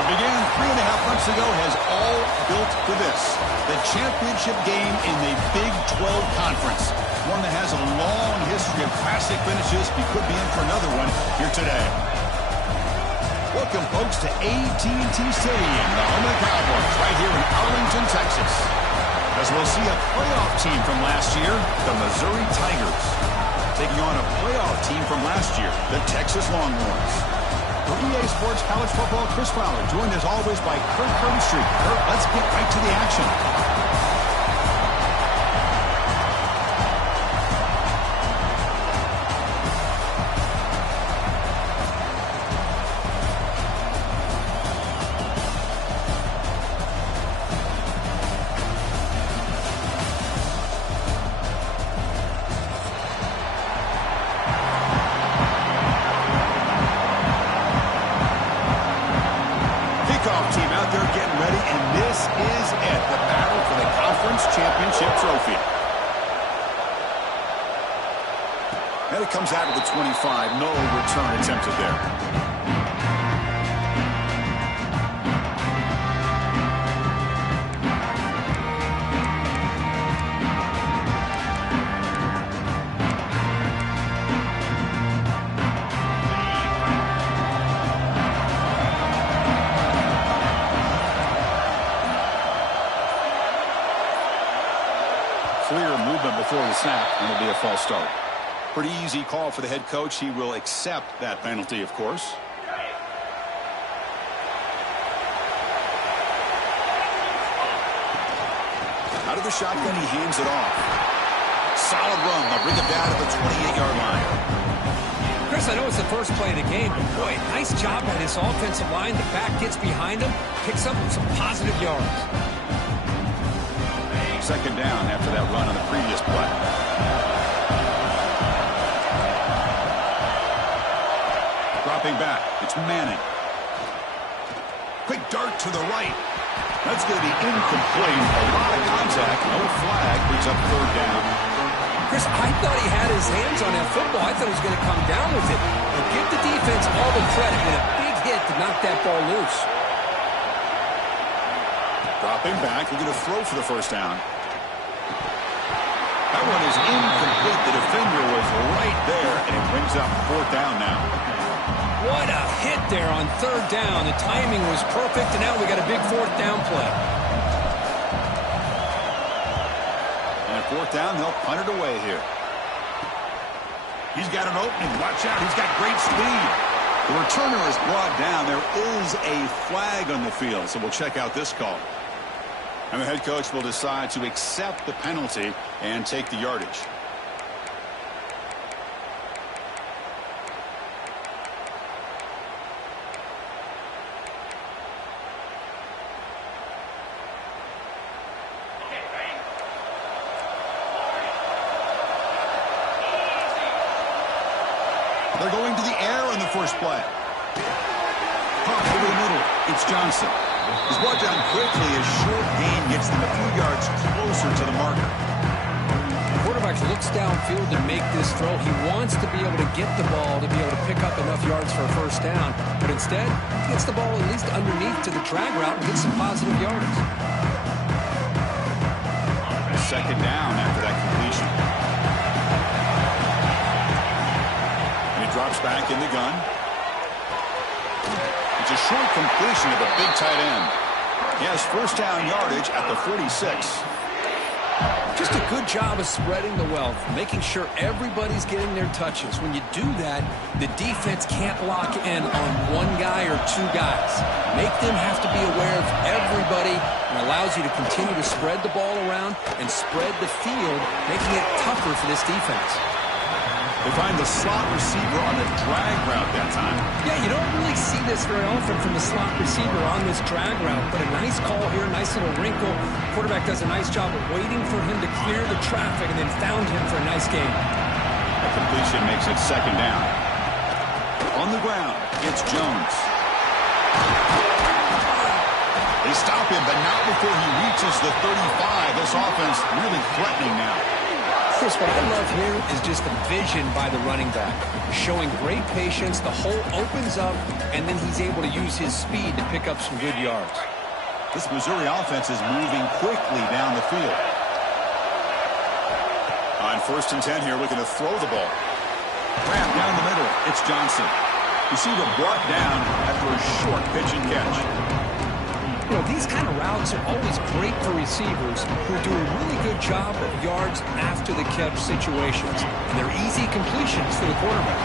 What began 3.5 months ago has all built to this. The championship game in the Big 12 Conference. One that has a long history of classic finishes. He could be in for another one here today. Welcome, folks, to AT&T Stadium, the home of the Cowboys, right here in Arlington, Texas. As we'll see a playoff team from last year, the Missouri Tigers, taking on a playoff team from last year, the Texas Longhorns. For EA Sports College Football, Chris Fowler, joined as always by Kurt Kirkstreet. Kurt, let's get right to the action. And it comes out of the 25. No return attempted there. Clear movement before the snap, and it'll be a false start. Pretty easy call for the head coach. He will accept that penalty, of course. Out of the shotgun, he hands it off. Solid run. They'll bring it down to the 28-yard line. Chris, I know it's the first play of the game, but boy, nice job by this offensive line. The back gets behind him, picks up some positive yards. Second down after that run on the previous play. Dropping back, it's Manning. Quick dart to the right. That's going to be incomplete. A lot of contact, no flag, brings up third down. Chris, I thought he had his hands on that football. I thought he was going to come down with it. But give the defense all the credit with a big hit to knock that ball loose. Dropping back, we're going to throw for the first down. That one is incomplete. The defender was right there, and it brings up fourth down now. What a hit there on third down. The timing was perfect, and now we got a big fourth down play. And a fourth down, they'll punt it away here. He's got an opening. Watch out. He's got great speed. The returner is brought down. There is a flag on the field, so we'll check out this call. And the head coach will decide to accept the penalty and take the yardage. They're going to the air on the first play. Pop over the middle. It's Johnson. He's brought down quickly as short gain gets them a few yards closer to the marker. The quarterback looks downfield to make this throw. He wants to be able to get the ball to be able to pick up enough yards for a first down. But instead, he gets the ball at least underneath to the drag route and gets some positive yards. Second down after that completion. And he drops back in the gun. It's a short completion of the big tight end. He has first down yardage at the 46. Just a good job of spreading the wealth, making sure everybody's getting their touches. When you do that, the defense can't lock in on one guy or two guys. Make them have to be aware of everybody, and allows you to continue to spread the ball around and spread the field, making it tougher for this defense. They find the slot receiver on the drag route that time. Yeah, you don't really see this very often from the slot receiver on this drag route, but a nice call here, nice little wrinkle. Quarterback does a nice job of waiting for him to clear the traffic and then found him for a nice gain. That completion makes it second down. On the ground, it's Jones. They stop him, but not before he reaches the 35. This offense really threatening now. Chris, what I love here is just the vision by the running back. Showing great patience, the hole opens up, and then he's able to use his speed to pick up some good yards. This Missouri offense is moving quickly down the field. On 1st and 10 here, looking to throw the ball. Grab down the middle. It's Johnson. Receiver brought down after a short pitch and catch. You know, these kind of routes are always great for receivers who do a really good job of yards after the catch situations. And they're easy completions for the quarterback.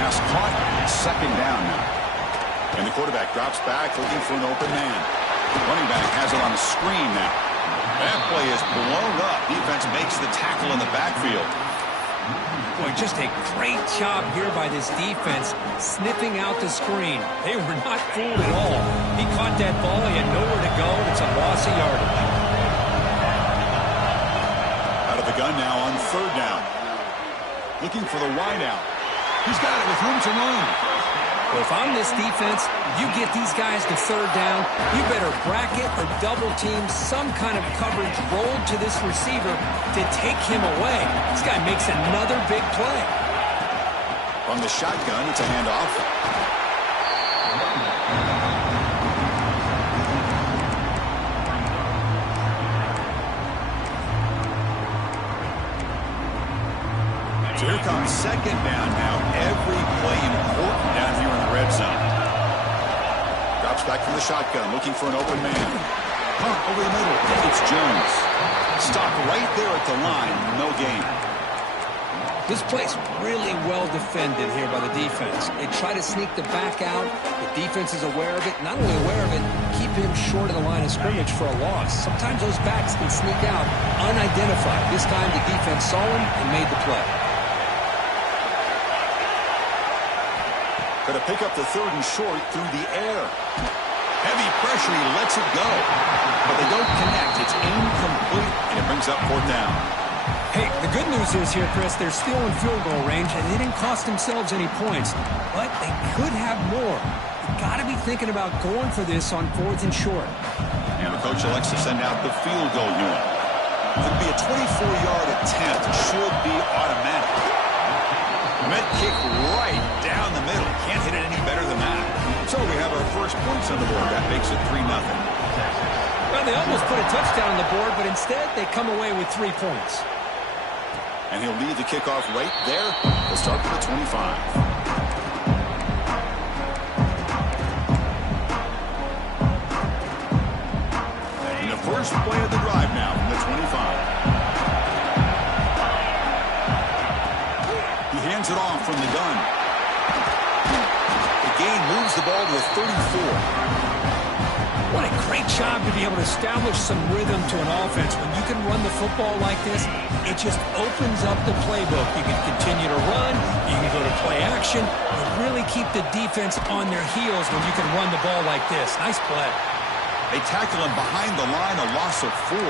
Pass caught. 2nd down now. And the quarterback drops back looking for an open man. The running back has it on the screen now. That play is blown up. Defense makes the tackle in the backfield. Boy, just a great job here by this defense, sniffing out the screen. They were not fooled at all. He caught that ball. He had nowhere to go. It's a loss of yardage. Out of the gun now on 3rd down. Looking for the wideout. He's got it with room to run. Well, if I'm this defense, you get these guys to 3rd down, you better bracket or double team some kind of coverage rolled to this receiver to take him away. This guy makes another big play. From the shotgun, it's a handoff. So here comes 2nd down now. Every play important down here in the red zone. Drops back from the shotgun, looking for an open man. Hunt over the middle. It's Jones. Stop right there at the line. No gain. This play's really well defended here by the defense. They try to sneak the back out. The defense is aware of it. Not only aware of it, keep him short of the line of scrimmage for a loss. Sometimes those backs can sneak out unidentified. This time the defense saw him and made the play. Going to pick up the 3rd and short through the air. Heavy pressure, he lets it go. But they don't connect. It's incomplete, and it brings up 4th down. Hey, the good news is here, Chris, they're still in field goal range, and they didn't cost themselves any points. But they could have more. You got to be thinking about going for this on 4th and short. And the coach elects to send out the field goal unit. Could be a 24-yard attempt. Should be automatic. Met kick right down the middle. Can't hit it any better than that. So we have our first points on the board. That makes it 3-0. Well, they almost put a touchdown on the board, but instead they come away with 3 points. And he'll lead the kickoff right there. We'll start with the 25. And the first play of the drive now from the 25. Hands it off from the gun. The gain moves the ball to the 34. What a great job to be able to establish some rhythm to an offense. When you can run the football like this, it just opens up the playbook. You can continue to run, you can go to play action, and really keep the defense on their heels when you can run the ball like this. Nice play. They tackle him behind the line, a loss of 4.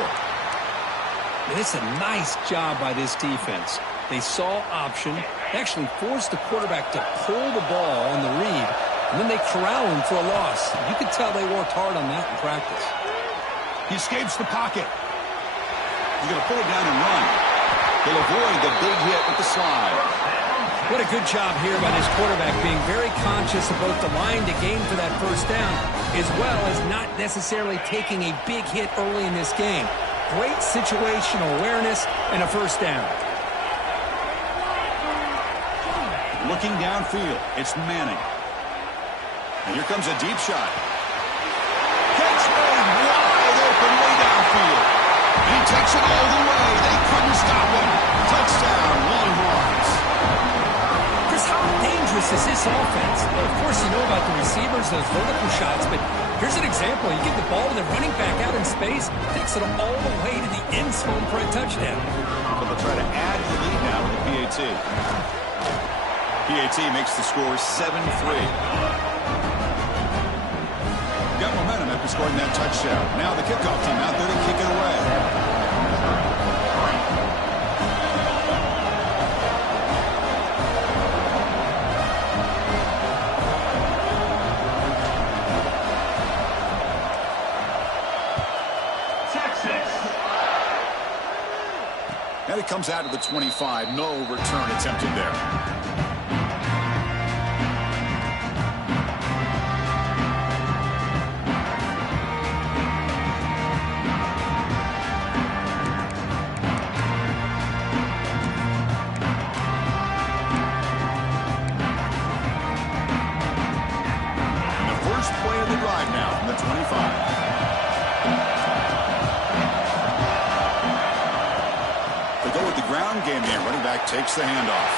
It's a nice job by this defense. They saw option. They actually forced the quarterback to pull the ball on the read, and then they corral him for a loss. You could tell they worked hard on that in practice. He escapes the pocket. He's going to pull it down and run. He'll avoid the big hit with the slide. What a good job here by this quarterback, being very conscious of both the line to gain for that 1st down, as well as not necessarily taking a big hit early in this game. Great situational awareness and a 1st down. Looking downfield, it's Manning. And here comes a deep shot. Catch made wide open way downfield. And he takes it all the way. They couldn't stop him. Touchdown, Longhorns. Chris, how dangerous is this offense? Well, of course, you know about the receivers, those vertical shots, but here's an example. You get the ball to the running back out in space, takes it all the way to the end zone for a touchdown. So they'll try to add to the lead now with the PAT. PAT makes the score 7-3. Got momentum after scoring that touchdown. Now the kickoff team out there to kick it away. comes out to the 25. No return attempted there. Game there. Running back takes the handoff.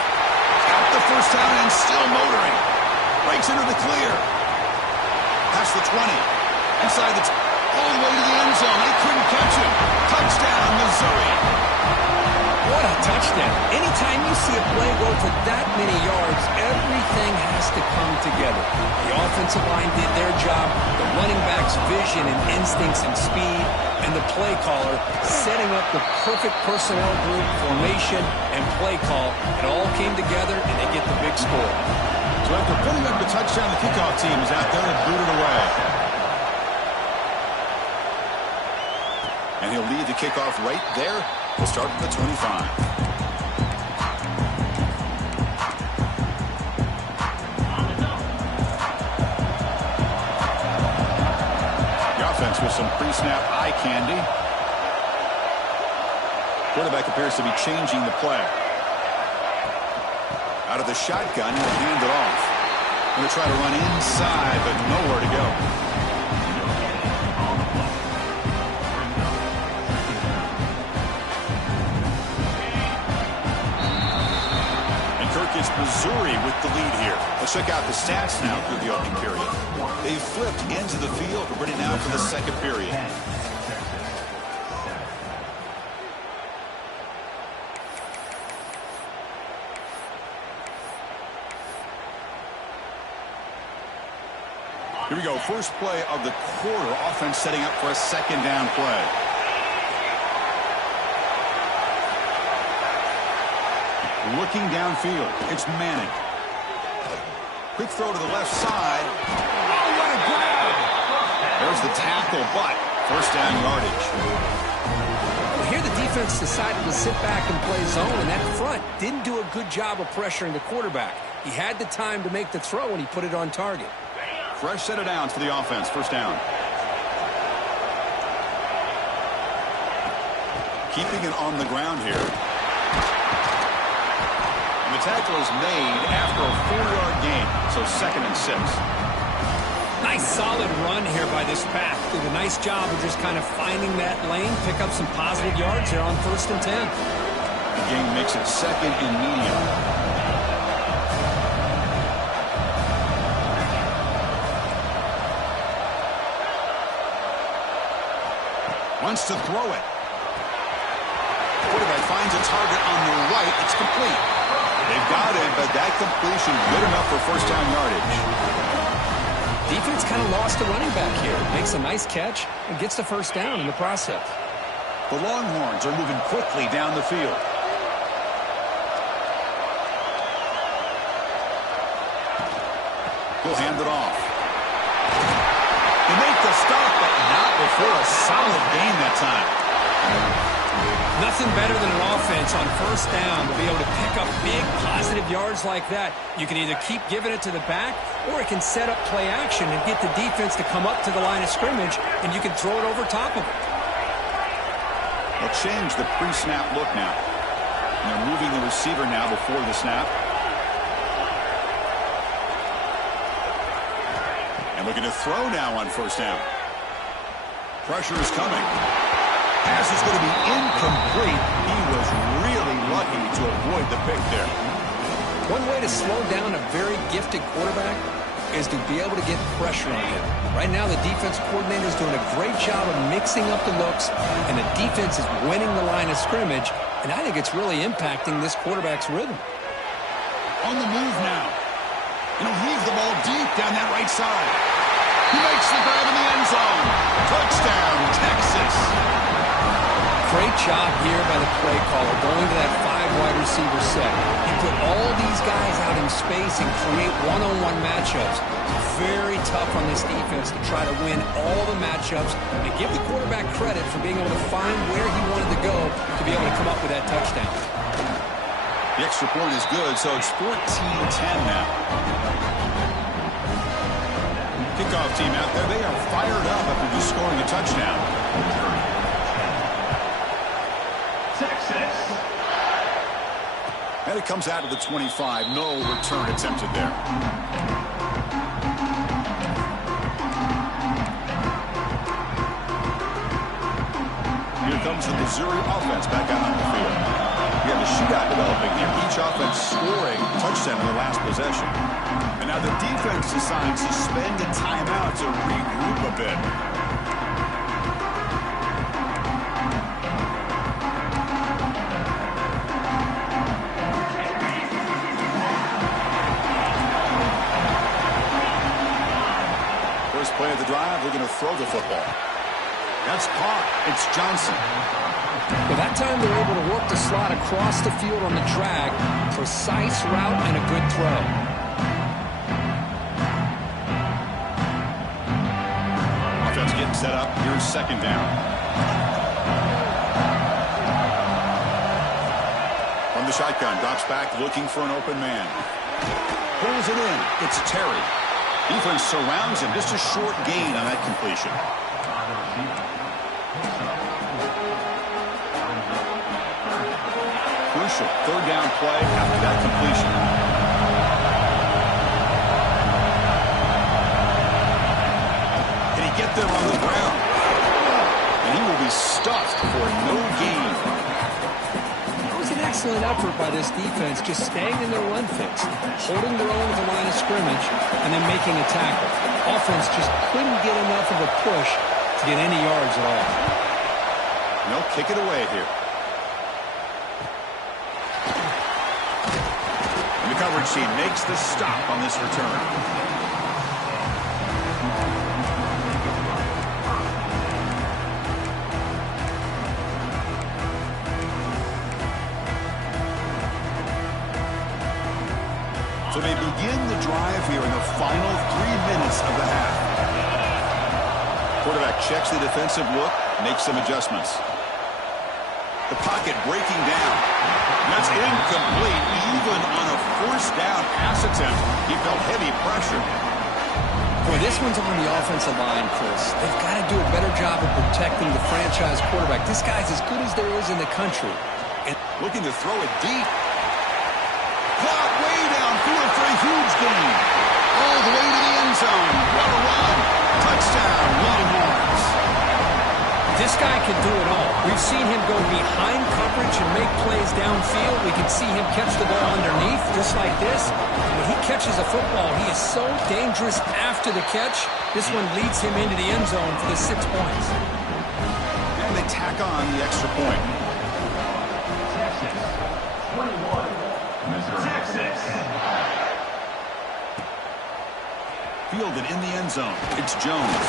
Got the first down and still motoring. Breaks into the clear. Past the 20. Inside the all the way to the end zone. They couldn't catch him. Touchdown, Missouri. What a touchdown. Anytime you see a play go for that many yards, everything has to come together. The offensive line did their job, the running back's vision and instincts and speed, and the play caller setting up the perfect personnel group, formation, and play call. It all came together, and they get the big score. So after putting up the touchdown, the kickoff team is out there and booted away. And he'll lead the kickoff right there. We'll start from the 25. With some pre-snap eye candy. Quarterback appears to be changing the play. Out of the shotgun, he'll hand it off. Going to try to run inside, but nowhere to go. And Kirk is Missouri with the lead here. Let's check out the stats now through the opening period. They flipped into the field. We're ready now for the second period. Here we go. First play of the quarter. Offense setting up for a second down play. Looking downfield. It's Manning. Quick throw to the left side. Oh, what a grab! There's the tackle, but first down yardage. Well, here the defense decided to sit back and play zone, and that front didn't do a good job of pressuring the quarterback. He had the time to make the throw, and he put it on target. Fresh set of downs for the offense. First down. Keeping it on the ground here. And the tackle is made after a 4-yard gain, so 2nd and 6. Nice solid run here by this pack. Did a nice job of just kind of finding that lane, pick up some positive yards there on 1st and 10. The game makes it 2nd and medium. Wants to throw it. Quarterback finds a target on the right. It's complete. They've got it, but that completion good enough for first down yardage. Defense kind of lost the running back here. Makes a nice catch and gets the first down in the process. The Longhorns are moving quickly down the field. He'll hand it off. They make the stop, but not before a solid gain that time. Nothing better than an offense on first down to be able to pick up big positive yards like that. You can either keep giving it to the back, or it can set up play action and get the defense to come up to the line of scrimmage, and you can throw it over top of it. They'll change the pre-snap look now. And they're moving the receiver now before the snap. And looking to throw now on first down. Pressure is coming. Pass is going to be incomplete. He was really lucky to avoid the pick there. One way to slow down a very gifted quarterback is to be able to get pressure on him. Right now, the defense coordinator is doing a great job of mixing up the looks, and the defense is winning the line of scrimmage, and I think it's really impacting this quarterback's rhythm. On the move now. And he'll heave the ball deep down that right side. He makes the grab in the end zone. Touchdown, Texas. Great job here by the play caller, going to that wide receiver set. You put all these guys out in space and create one-on-one matchups. It's very tough on this defense to try to win all the matchups and give the quarterback credit for being able to find where he wanted to go to be able to come up with that touchdown. The extra point is good, so it's 14-10 now. Kickoff team out there, they are fired up after just scoring a touchdown. And it comes out to the 25. No return attempted there. Here comes the Missouri offense back out on the field. We have a shootout developing here. Each offense scoring a touchdown in their last possession. And now the defense decides to spend a timeout to regroup a bit. First play of the drive, we're going to throw the football. That's caught. It's Johnson. Well, that time they're able to work the slot across the field on the drag. Precise route and a good throw. Offense getting set up. Here's second down. From the shotgun, drops back looking for an open man. Pulls it in. It's Terry. Defense surrounds him. Just a short gain on that completion. Crucial third down play after that completion. Can he get there on the ground? And he will be stuffed for no gain. That was an excellent effort by this defense, just staying in their run fix, holding their own at the line of scrimmage, and then making a tackle. Offense just couldn't get enough of a push to get any yards at all. No, kick it away here. And the coverage team makes the stop on this return. So they begin the drive here in the final 3 minutes of the half. Quarterback checks the defensive look, makes some adjustments. The pocket breaking down. That's incomplete. Even on a first down pass attempt, he felt heavy pressure. Boy, this one's on the offensive line, Chris. They've got to do a better job of protecting the franchise quarterback. This guy's as good as there is in the country. And looking to throw it deep. Caught way downfield for a huge gain. All the way to the end zone. What a run. Touchdown, Longhorns. This guy can do it all. We've seen him go behind coverage and make plays downfield. We can see him catch the ball underneath, just like this. When he catches a football, he is so dangerous after the catch. This one leads him into the end zone for the 6 points. And they tack on the extra point. Fielded in the end zone. It's Jones.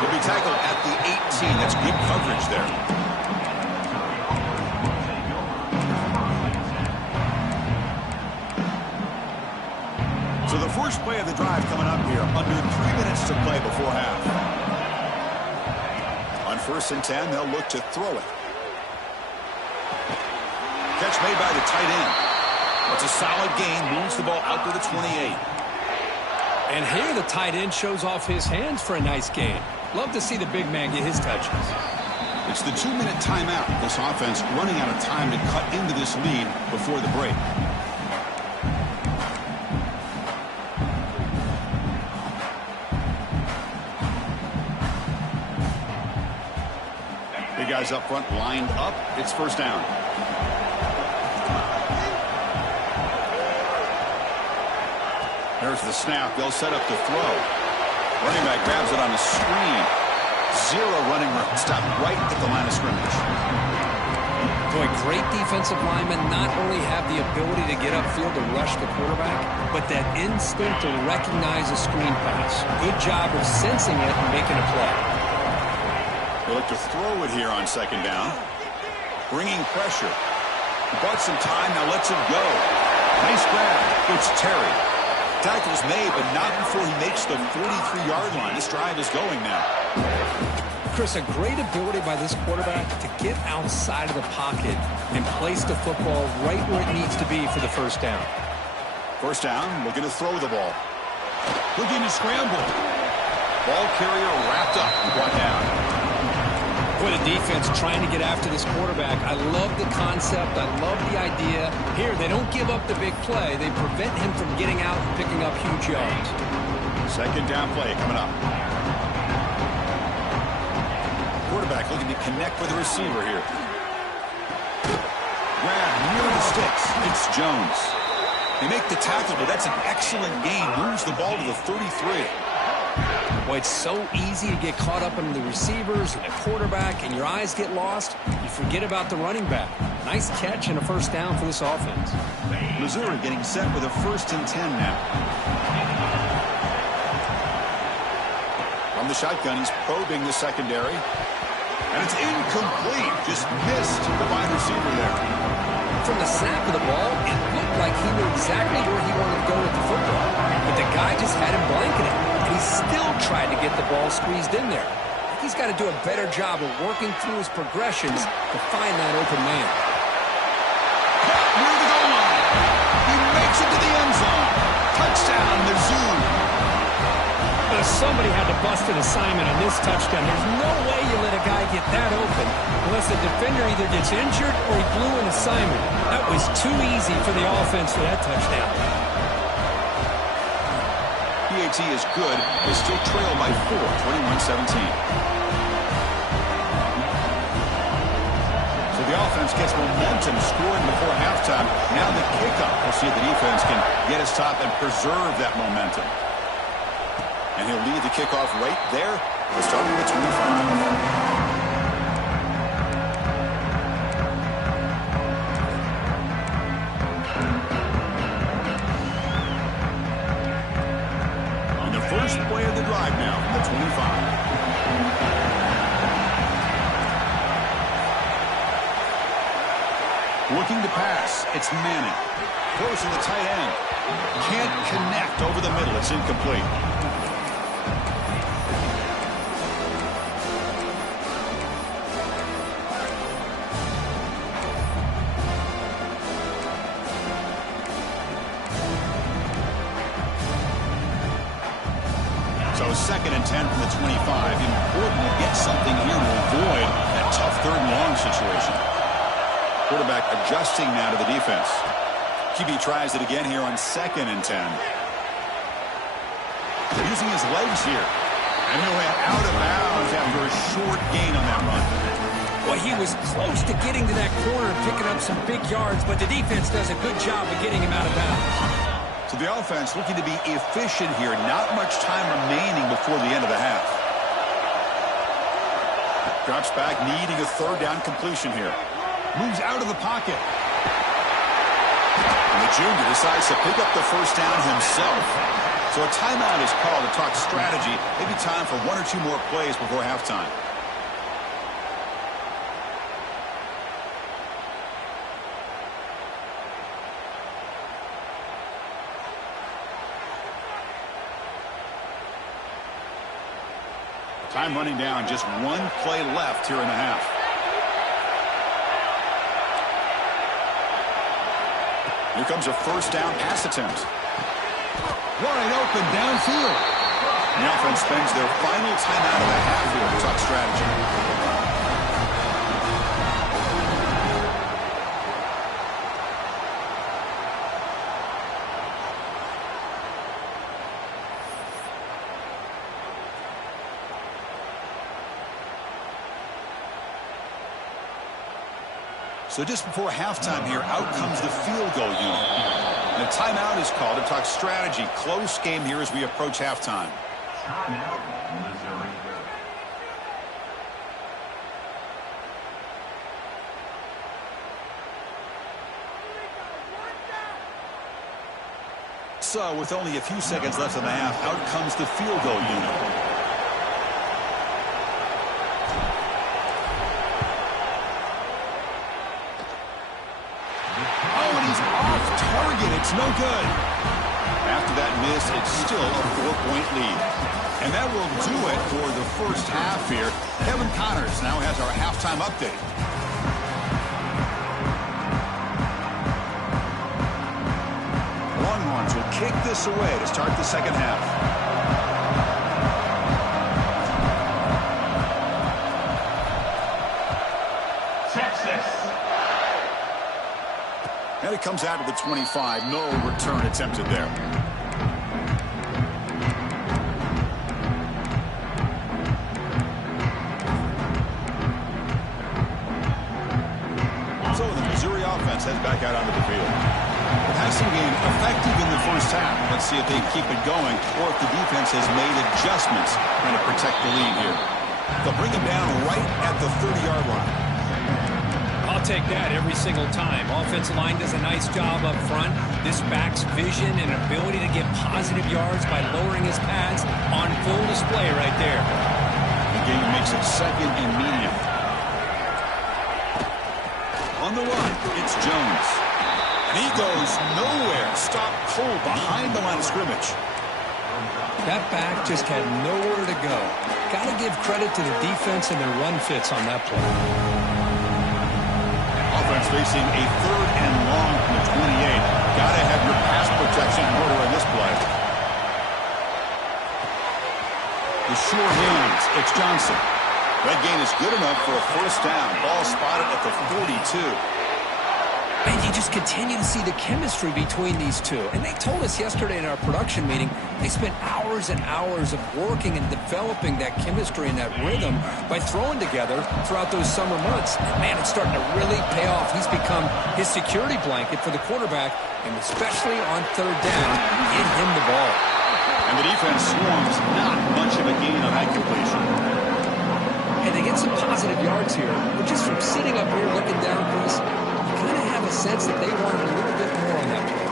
He'll be tackled at the 18. That's good coverage there. So the first play of the drive coming up here. Under 3 minutes to play before half. On 1st and 10, they'll look to throw it. Catch made by the tight end. It's a solid gain. Moves the ball out to the 28. And here the tight end shows off his hands for a nice gain. Love to see the big man get his touches. It's the 2-minute timeout. This offense running out of time to cut into this lead before the break. Big guys up front lined up. It's first down. There's the snap. They'll set up the throw. Running back grabs it on the screen. Zero running room. Stop right at the line of scrimmage. Boy, great defensive linemen not only have the ability to get upfield to rush the quarterback, but that instinct to recognize a screen pass. Good job of sensing it and making a play. They look to throw it here on second down. Bringing pressure. Bought some time, now lets it go. Nice grab. It's Terry. Tackle's made, but not before he makes the 43-yard line. This drive is going now. Chris, a great ability by this quarterback to get outside of the pocket and place the football right where it needs to be for the first down. First down, looking to throw the ball. Looking to scramble. Ball carrier wrapped up and brought down. Boy, the defense trying to get after this quarterback. I love the concept. I love the idea. Here, they don't give up the big play. They prevent him from getting out and picking up huge yards. Second down play coming up. Quarterback looking to connect with the receiver here. Grab near the sticks. It's Jones. They make the tackle, but that's an excellent gain. Moves the ball to the 33. Boy, it's so easy to get caught up in the receivers and the quarterback, and your eyes get lost. You forget about the running back. Nice catch and a first down for this offense. Missouri getting set with a 1st and 10 now. From the shotgun, he's probing the secondary. And it's incomplete. Just missed the wide receiver there. From the snap of the ball, it looked like he knew exactly where he wanted to go with the football. But the guy just had him blanketed. And he still tried to get the ball squeezed in there. He's got to do a better job of working through his progressions to find that open man. Near the goal line. He makes it to the end zone. Touchdown, Mizzou. Somebody had to bust an assignment on this touchdown. There's no way you let a guy get that open unless the defender either gets injured or he blew an assignment. That was too easy for the offense for that touchdown. PAT is good. They still trail by 4, 21-17. So the offense gets momentum scoring before halftime. Now the kickoff. We'll see if the defense can get his top and preserve that momentum. And he'll lead the kickoff right there. We'll start with 25. On the first play of the drive now, the 25. Looking to pass. It's Manning. Close to the tight end. Can't connect over the middle. It's incomplete. So 2nd and 10 from the 25. Important to get something here to avoid that tough 3rd and long situation. Quarterback adjusting now to the defense. QB tries it again here on 2nd and 10. Using his legs here. And he'll head out of bounds after a short gain on that run. Well, he was close to getting to that corner and picking up some big yards, but the defense does a good job of getting him out of bounds. So the offense looking to be efficient here. Not much time remaining before the end of the half. Drops back, needing a 3rd down completion here. Moves out of the pocket. And the junior decides to pick up the first down himself. So a timeout is called to talk strategy. Maybe time for 1 or 2 more plays before halftime. Time running down, just 1 play left here in the half. Here comes a first down pass attempt. Wide open downfield. And the offense spends their final timeout of the half here to talk strategy. So just before halftime here, out comes the field goal unit. And a timeout is called to talk strategy. Close game here as we approach halftime. So with only a few seconds left in the half, out comes the field goal unit. It's no good. After that miss, it's still a 4-point lead. And that will do it for the first half here. Kevin Connors now has our halftime update. Longhorns will kick this away to start the second half. And it comes out to the 25. No return attempted there. So the Missouri offense heads back out onto the field. The passing game effective in the first half. Let's see if they keep it going or if the defense has made adjustments trying to protect the lead here. They'll bring him down right at the 30-yard line. I'll take that every single time. Offensive line does a nice job up front. This back's vision and ability to get positive yards by lowering his pads on full display right there. The game makes it second and medium. On the run, it's Jones. And he goes nowhere. Stop cold behind the line of scrimmage. That back just had nowhere to go. Got to give credit to the defense and their run fits on that play. Offense facing a 3rd and long from the 28. Got to have your pass protection in order in this play. The sure hands, it's Johnson. That gain is good enough for a first down. Ball spotted at the 42. And you just continue to see the chemistry between these two. And they told us yesterday in our production meeting, they spent hours and hours of working and developing that chemistry and that rhythm by throwing together throughout those summer months. And man, it's starting to really pay off. He's become his security blanket for the quarterback, and especially on 3rd down, get him the ball. And the defense swarms not much of a gain on that completion. And they get some positive yards here, but just from sitting up here looking down, Chris, you kind of have a sense that they wanted a little bit more on that play.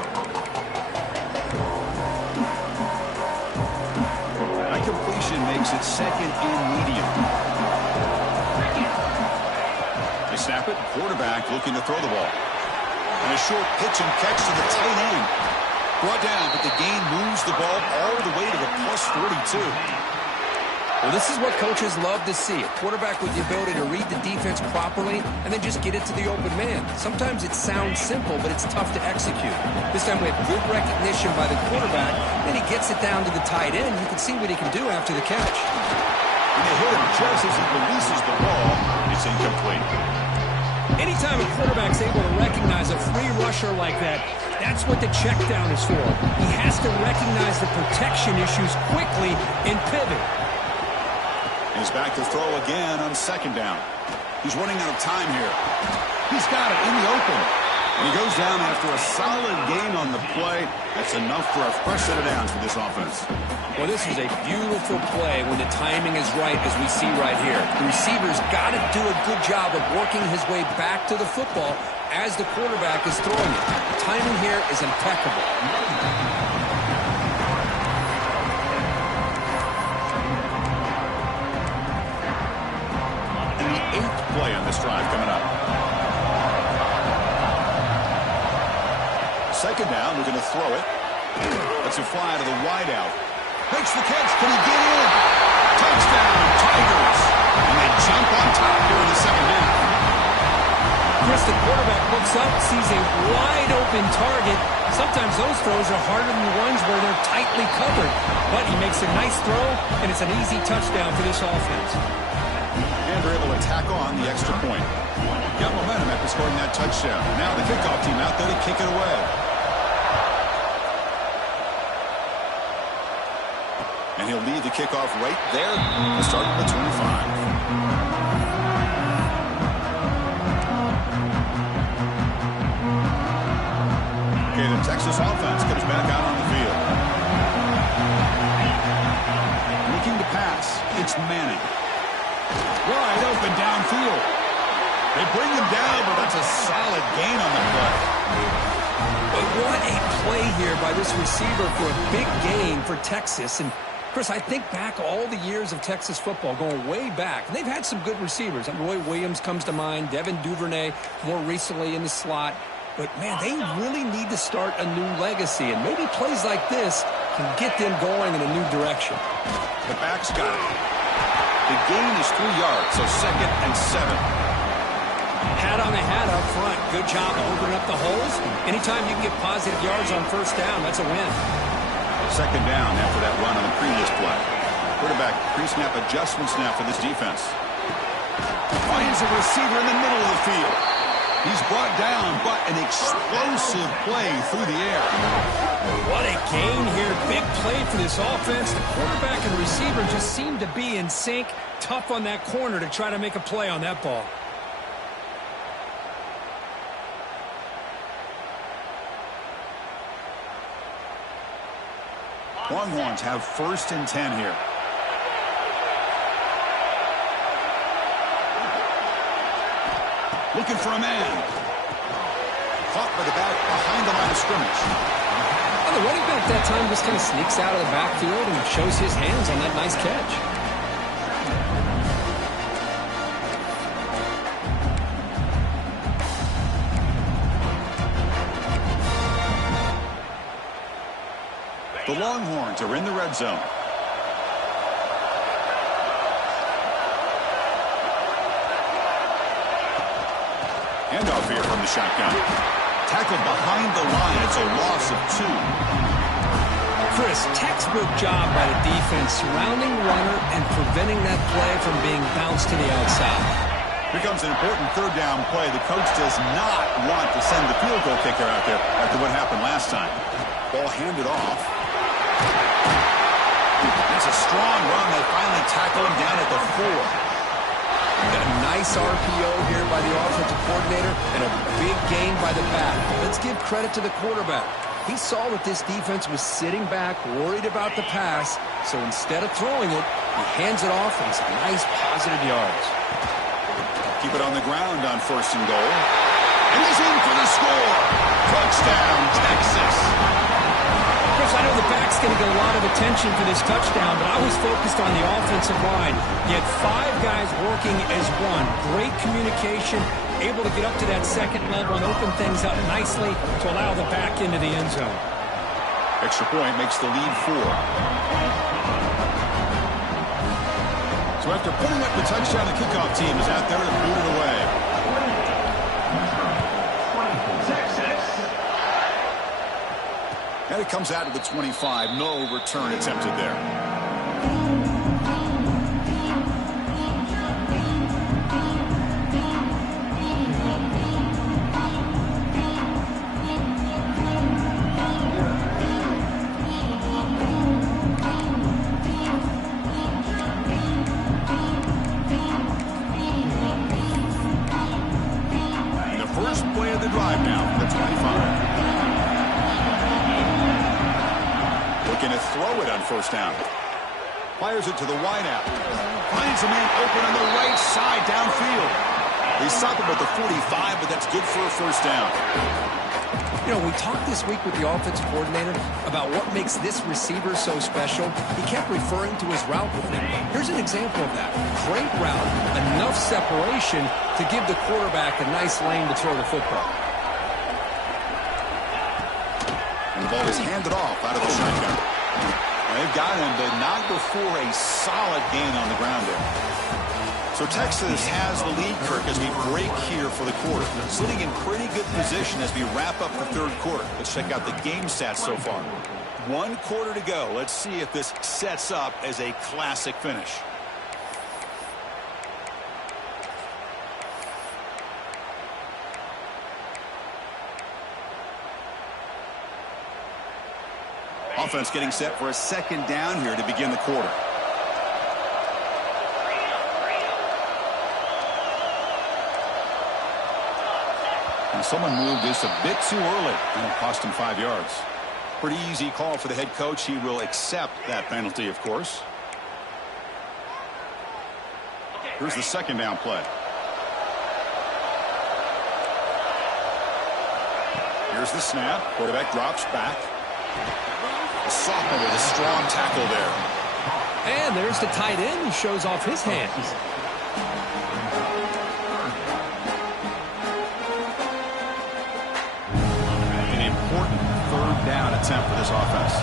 That completion makes it second and medium. They snap it, quarterback looking to throw the ball. And a short pitch and catch to the tight end. Brought down, but the gain moves the ball all the way to the plus 42. Well, this is what coaches love to see. A quarterback with the ability to read the defense properly and then just get it to the open man. Sometimes it sounds simple, but it's tough to execute. This time we have good recognition by the quarterback. Then he gets it down to the tight end. You can see what he can do after the catch. And they hit him just as he releases the ball. It's incomplete. Anytime a quarterback's able to recognize a free rusher like that, that's what the check down is for. He has to recognize the protection issues quickly and pivot. He's back to throw again on 2nd down. He's running out of time here. He's got it in the open. And he goes down after a solid gain on the play. That's enough for a fresh set of downs for this offense. Well, this is a beautiful play when the timing is right, as we see right here. The receiver's got to do a good job of working his way back to the football as the quarterback is throwing it. The timing here is impeccable. Play on this drive coming up. 2nd down, looking to throw it. That's a fly to the wideout. Makes the catch. Can he get in? Touchdown, Tigers. And they jump on top here in the second half. Chris, the quarterback looks up, sees a wide open target. Sometimes those throws are harder than the ones where they're tightly covered. But he makes a nice throw, and it's an easy touchdown for this offense. And they're able to tack on the extra point. Got momentum after scoring that touchdown. Now the kickoff team out there to kick it away. And he'll lead the kickoff right there. Let's start with the 25. Okay, the Texas offense comes back out on the field. Looking to pass. It's Manning. Wide open downfield. They bring him down, but that's a solid gain on the play. But what a play here by this receiver for a big gain for Texas. And, Chris, I think back all the years of Texas football, going way back. And they've had some good receivers. Roy Williams comes to mind, Devin Duvernay more recently in the slot. but, man, they really need to start a new legacy, and maybe plays like this can get them going in a new direction. The back's got it. The gain is 3 yards, so 2nd and 7. Hat on the hat up front. Good job opening up the holes. Anytime you can get positive yards on first down, that's a win. 2nd down after that run on the previous play. Quarterback pre-snap adjustments now for this defense. Finds a receiver in the middle of the field. He's brought down, but an explosive play through the air. What a gain here. Big play for this offense. The quarterback and receiver just seem to be in sync. Tough on that corner to try to make a play on that ball. Longhorns have 1st and 10 here. Looking for a man. Caught by the back behind the line of scrimmage. Well, the running back that time just kind of sneaks out of the backfield and shows his hands on that nice catch. The Longhorns are in the red zone. Handoff here from the shotgun. Tackled behind the line. It's a loss of 2. Chris, textbook job by the defense surrounding the runner and preventing that play from being bounced to the outside. Here comes an important 3rd down play. The coach does not want to send the field goal kicker out there after what happened last time. Ball handed off. It's a strong run. They finally tackle him down at the 4. Got a nice RPO here by the offensive coordinator and a big gain by the back. Let's give credit to the quarterback. He saw that this defense was sitting back, worried about the pass, so instead of throwing it, he hands it off and some nice positive yards. Keep it on the ground on 1st and goal. And he's in for the score. Touchdown, Texas. Chris, I know the back's going to get a lot of attention for this touchdown, but I was focused on the offensive line. You had 5 guys working as one. Great communication, able to get up to that 2nd level and open things up nicely to allow the back into the end zone. Extra point makes the lead 4. So after putting up the touchdown, the kickoff team is out there to boot it away. And it comes out to the 25. No return attempted there. The first play of the drive now for the 25. Looking to throw it on 1st down. Fires it to the wideout. Finds a man open on the right side downfield. They stop him at the 45, but that's good for a 1st down. You know, we talked this week with the offensive coordinator about what makes this receiver so special. He kept referring to his route running. Here's an example of that. Great route, enough separation to give the quarterback a nice lane to throw the football. And the ball is handed off out of the shotgun. They've got him, but not before a solid gain on the ground there. So Texas has the lead, Kirk, as we break here for the quarter. Sitting in pretty good position as we wrap up the 3rd quarter. Let's check out the game stats so far. 1 quarter to go. Let's see if this sets up as a classic finish. Offense getting set for a 2nd down here to begin the quarter. And someone moved this a bit too early, and it cost him 5 yards. Pretty easy call for the head coach. He will accept that penalty, of course. Here's the 2nd down play. Here's the snap. Quarterback drops back. The sophomore with a strong tackle there. And there's the tight end who shows off his hands. attempt for this offense.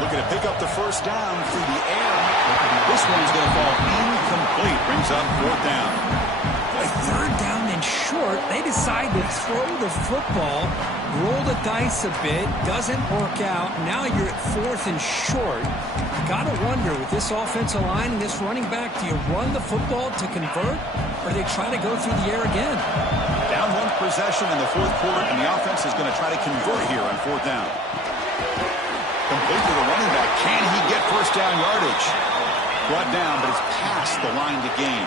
Looking to pick up the first down through the air. This one's going to fall incomplete. Brings up fourth down. Boy, third down and short. They decide to throw the football, roll the dice a bit, doesn't work out. Now you're at fourth and short. Got to wonder, with this offensive line and this running back, do you run the football to convert, or do they try to go through the air again? Down one possession in the fourth quarter, and the offense is going to try to convert here on fourth down. Complete to the running back. Can he get first down yardage? Brought down, but it's past the line to gain.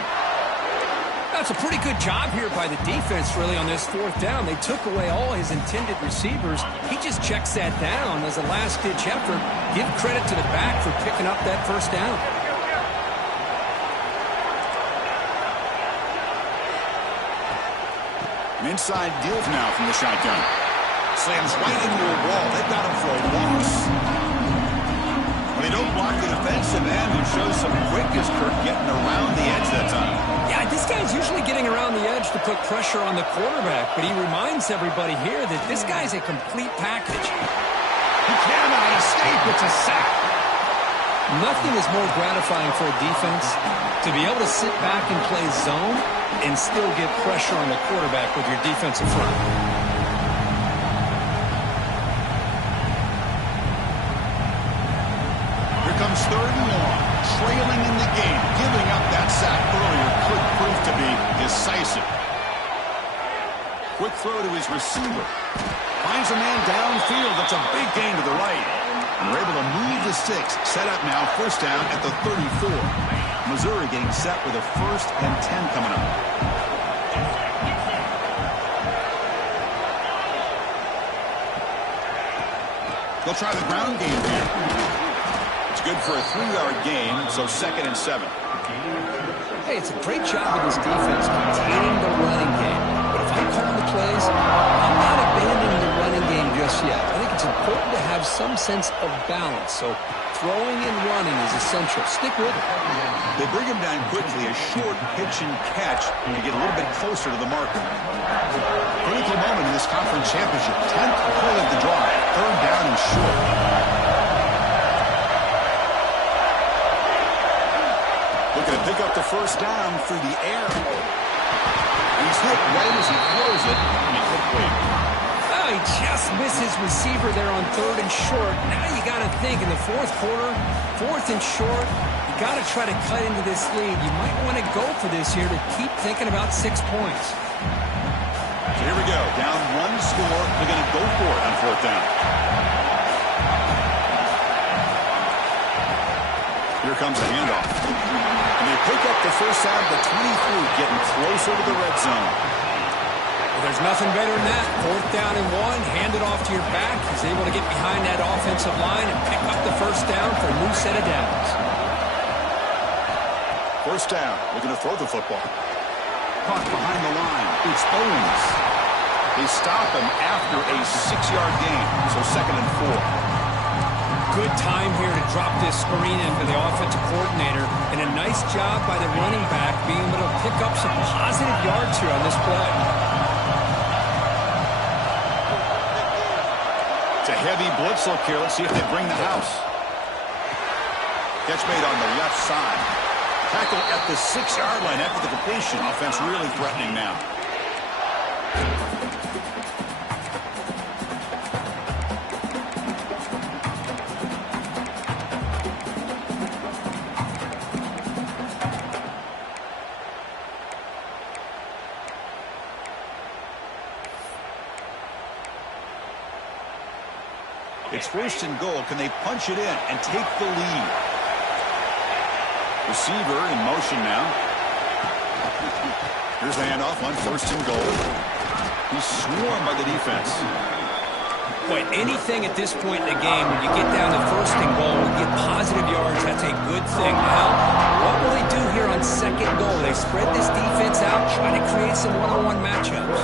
That's a pretty good job here by the defense, really, on this fourth down. They took away all his intended receivers. He just checks that down as a last-ditch effort. Give credit to the back for picking up that first down. An inside deal now from the shotgun. Slams right into a wall. They've got him for a loss. When they don't block the defensive end, it shows some quickness, Kirk, getting around the edge that time. Yeah, this guy's usually getting around the edge to put pressure on the quarterback, but he reminds everybody here that this guy's a complete package. He cannot escape. It's a sack. Nothing is more gratifying for a defense to be able to sit back and play zone and still get pressure on the quarterback with your defensive front. Here comes third and long. Trailing in the game. Giving up that sack earlier could prove to be decisive. Quick throw to his receiver. Finds a man downfield. That's a big gain to the right. And we're able to move the sticks. Set up now, first down at the 34. Missouri getting set with a 1st and 10 coming up. They'll try the ground game here. It's good for a 3-yard gain, so 2nd and 7. Hey, it's a great job of this defense containing the running game. But if I'm calling the plays, I'm not abandoning the running game just yet. I think it's important to have some sense of balance. So throwing and running is essential. Stick with it. They bring him down quickly, a short pitch and catch to get a little bit closer to the marker. Critical moment in this conference championship. 10th play of the drive. Third down and short. Looking to pick up the first down through the air. He's hit right as he throws it. Incomplete. Oh, he just missed his receiver there on 3rd and short. Now you got to think in the fourth quarter, 4th and short, you got to try to cut into this lead. You might want to go for this here to keep thinking about 6 points. So here we go. Down 1 score. They're going to go for it on 4th down. Here comes the handoff. And they pick up the first out of the 23, getting closer to the red zone. Well, there's nothing better than that. 4th down and 1, hand it off to your back. He's able to get behind that offensive line and pick up the first down for a new set of downs. First down, looking to throw the football. Caught behind the line. It's Owens. They stop him after a 6-yard gain, so 2nd and 4. Good time here to drop this screen in for the offensive coordinator, and a nice job by the running back being able to pick up some positive yards here on this play. It's a heavy blitz look here. Let's see if they bring the house. Catch made on the left side. Tackle at the 6-yard line after the completion. Offense really threatening now. It's 1st and goal. Can they punch it in and take the lead? Receiver in motion now. Here's the handoff on 1st and goal. He's swarmed by the defense. Boy, anything at this point in the game, when you get down to 1st and goal, get positive yards, that's a good thing. Now, what will they do here on 2nd goal? They spread this defense out, try to create some one-on-one matchups.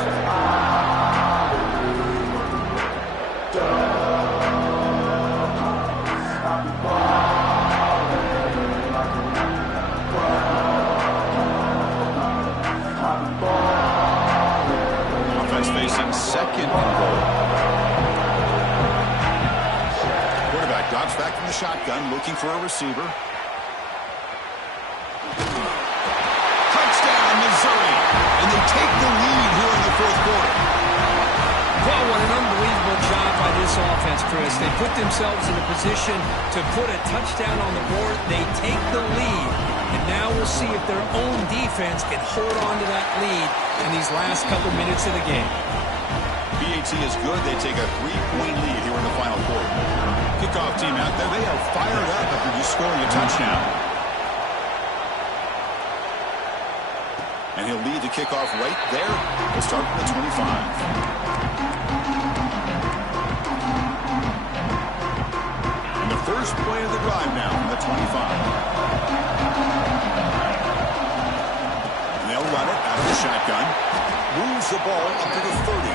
Facing 2nd and goal. the shotgun, looking for a receiver. Touchdown, Missouri. And they take the lead here in the fourth quarter. Well, what an unbelievable job by this offense, Chris. They put themselves in a position to put a touchdown on the board. They take the lead. And now we'll see if their own defense can hold on to that lead in these last couple minutes of the game. BAT is good. They take a 3-point lead here in the final quarter. Kickoff team out there. They are fired up after just scoring a touchdown. And he'll lead the kickoff right there. We'll start from the 25. And the first play of the drive now from the 25. Run it out of the shotgun. Moves the ball up to the 30.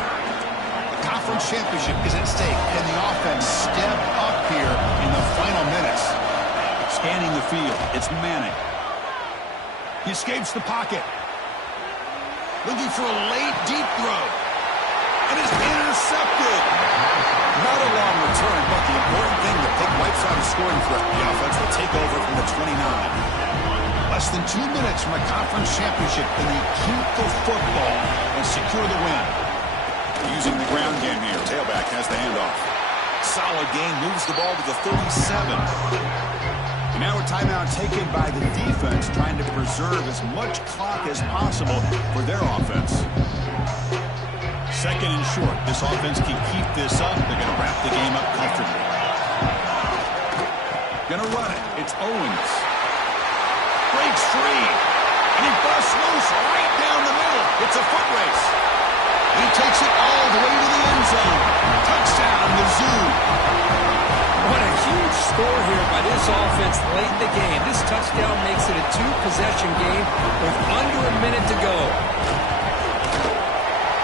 The conference championship is at stake. Can the offense step up here in the final minutes? Scanning the field. It's Manning. He escapes the pocket. Looking for a late, deep throw. And it's intercepted. Not a long return, but the important thing, the pick wipes out a scoring threat. The offense will take over from the 29. Less than 2 minutes from a conference championship, and they keep the football and secure the win. Using the ground game here. Tailback has the handoff. Solid gain, moves the ball to the 37. And now a timeout taken by the defense, trying to preserve as much clock as possible for their offense. Second and short. This offense can keep this up. They're going to wrap the game up comfortably. Going to run it. It's Owens. Breaks free, and he busts loose right down the middle. It's a foot race. And he takes it all the way to the end zone. Touchdown, Mizzou. What a huge score here by this offense late in the game. This touchdown makes it a 2-possession game with under a minute to go.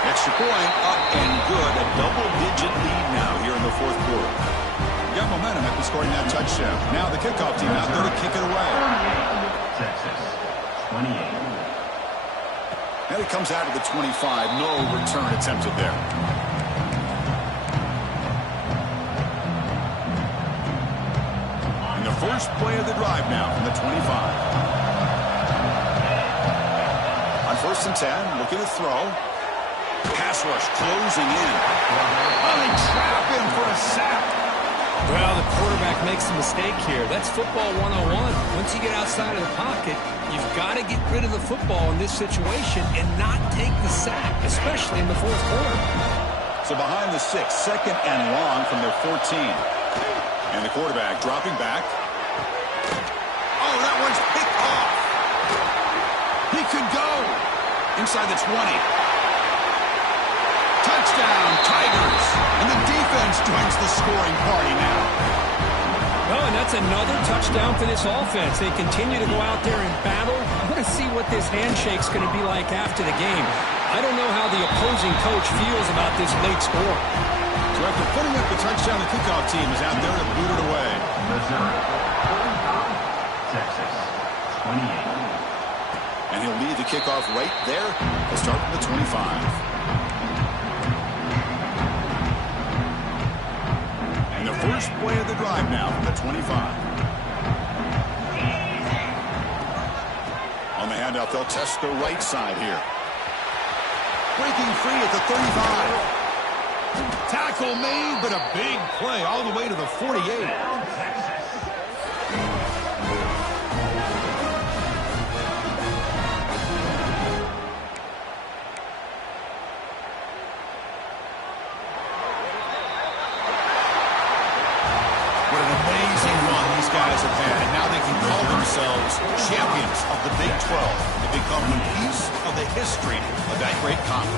Extra point up and good. A double-digit lead now here in the fourth quarter. Got momentum after scoring that touchdown. Now the kickoff team out there to kick it away. Texas, 28. And it comes out of the 25. No return attempted there. And the first play of the drive now from the 25. On 1st and 10, looking to throw. Pass rush closing in. Oh, they trap him for a sack. Well, the quarterback makes a mistake here. That's football 101. Once you get outside of the pocket, you've got to get rid of the football in this situation and not take the sack, especially in the fourth quarter. So behind the 6, second and long from their 14. And the quarterback dropping back. Oh, that one's picked off. He could go inside the 20. Touchdown, Tigers. And the defense joins the scoring party now. Oh, and that's another touchdown for this offense. They continue to go out there and battle. I want to see what this handshake's going to be like after the game. I don't know how the opposing coach feels about this late score. So after putting up the touchdown, the kickoff team is out there to boot it away. Missouri, Texas, 28. And he'll lead the kickoff right there. He'll start from the 25. And the first play of the drive now from the 25. On the handoff, they'll test the right side here. Breaking free at the 35. Tackle made, but a big play all the way to the 48. Guys have had, and now they can call themselves champions of the Big 12. They become a piece of the history of that great conference.